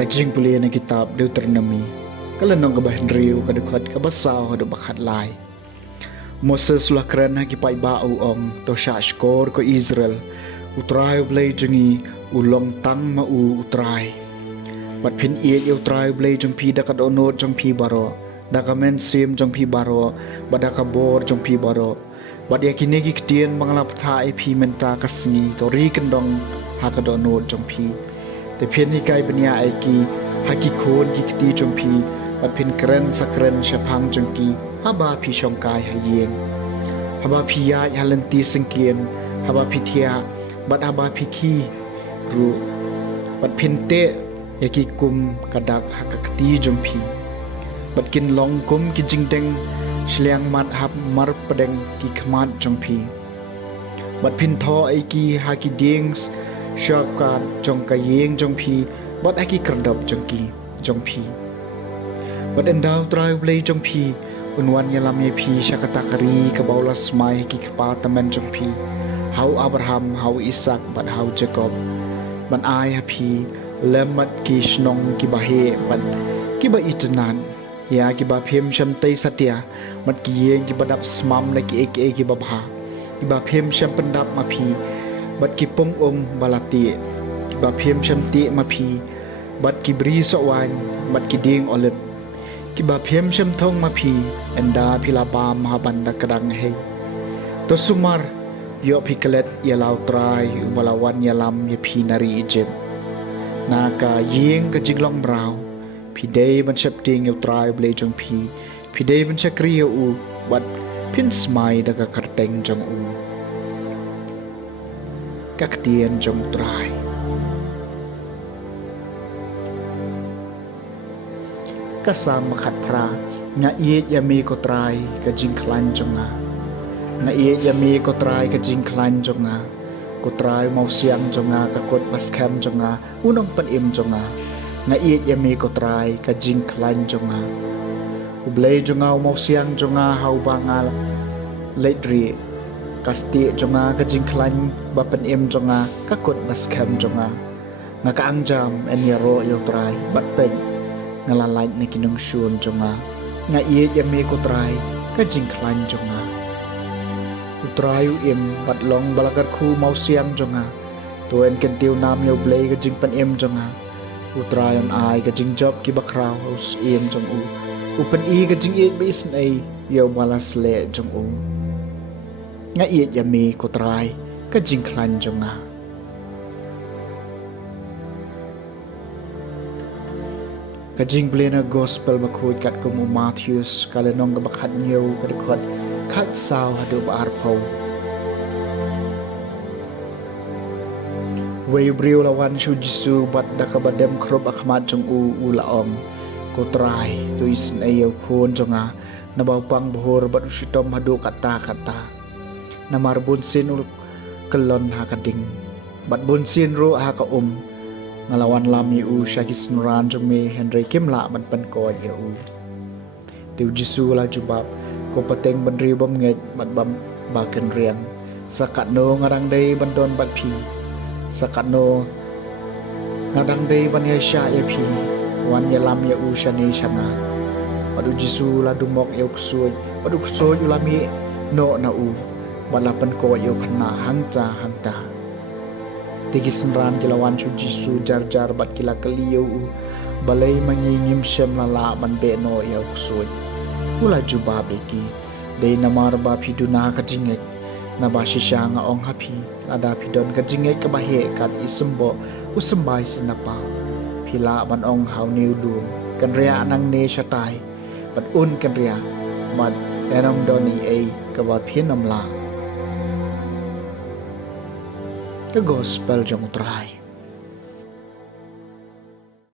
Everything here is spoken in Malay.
Kajing puli na kitab Deuteronomy kalanong kabahin riu kadukhat kabasaw hado bakat lai. Moses lakran ha kipay bau ong to shashkor ko Israel utray blay jungi ulong tang mau utray. Bat pin iet utray blay jung pi dakat onot jung pi baro dakamen sim jung pi baro badakabor jung pi baro bat yakinegi ktien mangalap tha ai pi menta kasngi to ri kendong hakadonot jung pi.แต่เพียงนี้กายปัญญาไอกีฮักกีโคนกีกตีจงพีบัดเพียนเกรนสักเกรนชะพังจงกีฮับาพีชองกายหายเยงฮับาพียาฮัลันตีสังเกียนฮับาพีเทียบัดฮับาพีคีรูบัดเพียนเตะยากีกุมกระดักฮักกตีจงพีบัดกินลองกุมกิจิงเดงเฉลียงมัดฮับมารปะเดงกีขมาดจงพีบัดเพียนทอไอกีฮักกีเดงส์ชอบการจงกะเยงจงพีบัดไอกีกระดับจงกีจงพีบัดเอ็นดาวตรายเบลจงพีอุนวันยาลามเยพีชากตากรีกะบาวลัสไมกีกปาตะเมนจงพีเฮาอับราฮัมเฮาอิสักบัดเฮาเจคอบบัดไอฮะพีเลมัดกีชนงกีบาเฮบัดกีบาอิจนันยากีบาเพียมชัมเตยสัตยามัดกีเยงกีบาดับสมัมเลกีเอกีบาบากีบาเพียมชัมปันดับมาพีบัดกิปงบาลาติบาเพียมชัมติมาพีบัดกิบรีสวานบัดกิดิงอลิบกิบาเพียมชัมทงมาพีเอนดาพิลาบามมหาบันดากระดังเฮตสุมารยอพิกเลตยาลาวตรายอุบลาวันยาลามยพีนารีอีเจมนากาเยงกจิกลองบราวพีเดย์บันชับติงยาตรายเบลจงพีเดย์บันชักรียอูบัดพินสมัยดากกระเตงจงอูกักเตียนจงตรายก็สามขัดพระงาเอียยามีก็ตรายก็จิงคลันจงงางาเอียยามีก็ตรายก็จิงคลันจงงาก็ตรายเมาเสียงจงงากะกดบัสแคมจงงาอุนองปันเอ็มจงงางาเอียยามีก็ตรายก็จิงคลันจงงาอุเบลจงงาเมาเสียงจงงาเฮาบางาเลดรีกัสติจงงากะจิงคลันบะเป็นเอ็มจงงากะกดบัสแคมจงงางากะอังจามเอ็นยาโรยตรายบัดเป็นงาลาไลในกินงชวนจงงางาเอียยามีกตรายกะจิงคลันจงงาอุตรายอุเอ็มบัดลองบลากัดคูเมาเสียงจงงาตัวเอ็นกันติวนามยาเบลกะจิงเป็นเอ็มจงงาอุตรายอันอายกะจิงจอบกิบะคราวเฮาส์เอ็มจงอูอุเป็นอีกะจิงเอ็ดบิสเนยาบาลาสเลจงอูงาเอียยามีกตรายก็จิงคลันจงงากะจิงเปลี่ยนกอสเปลมาคุยกัดกมูมาธิวส์กาเลนองกับขัดเนียวกัดขดขัดสาวฮัดบอาร์พาวเวบริวละวันชูจิสูบัดดักบัดเดมครบอัคมาจงอูละอมกตรายตุยสเนยโคนจงงานาบาวปังบโหรบัดอุชิตอมฮัดกัตตาnamar bunsin ul kelon hakading bat bunsin ru haka ngalawan lami u syagis nuran jome Henry Kimla ban pan ko ya u tiu jisu la jubab ko pateng ban riu bam nget mat bam baken riang sakat no ngarang dei ban don bat phi sakat no ngadang dei ban ya sha ya phi wan ya lam ya u shani shanga padu jisu la dumok ya kusoi padu kusoi ulami no na u balapan ko yo kana hangta tigis ran kilawan chu jisu jar bat kila kaliyo balay mangingim shem lala ban be no yo kusoi ula juba beki dei namar ba phiduna ka jingek Nabashi siya nga ong happy, lada pidon ka jingay kabahe kat isumbo usambay sinapa. Pila man ong haw niulum, kan ria anang ne siya tay, but kan ria, mad enam doni ay kabat pinamla. Ka gospel jong utray.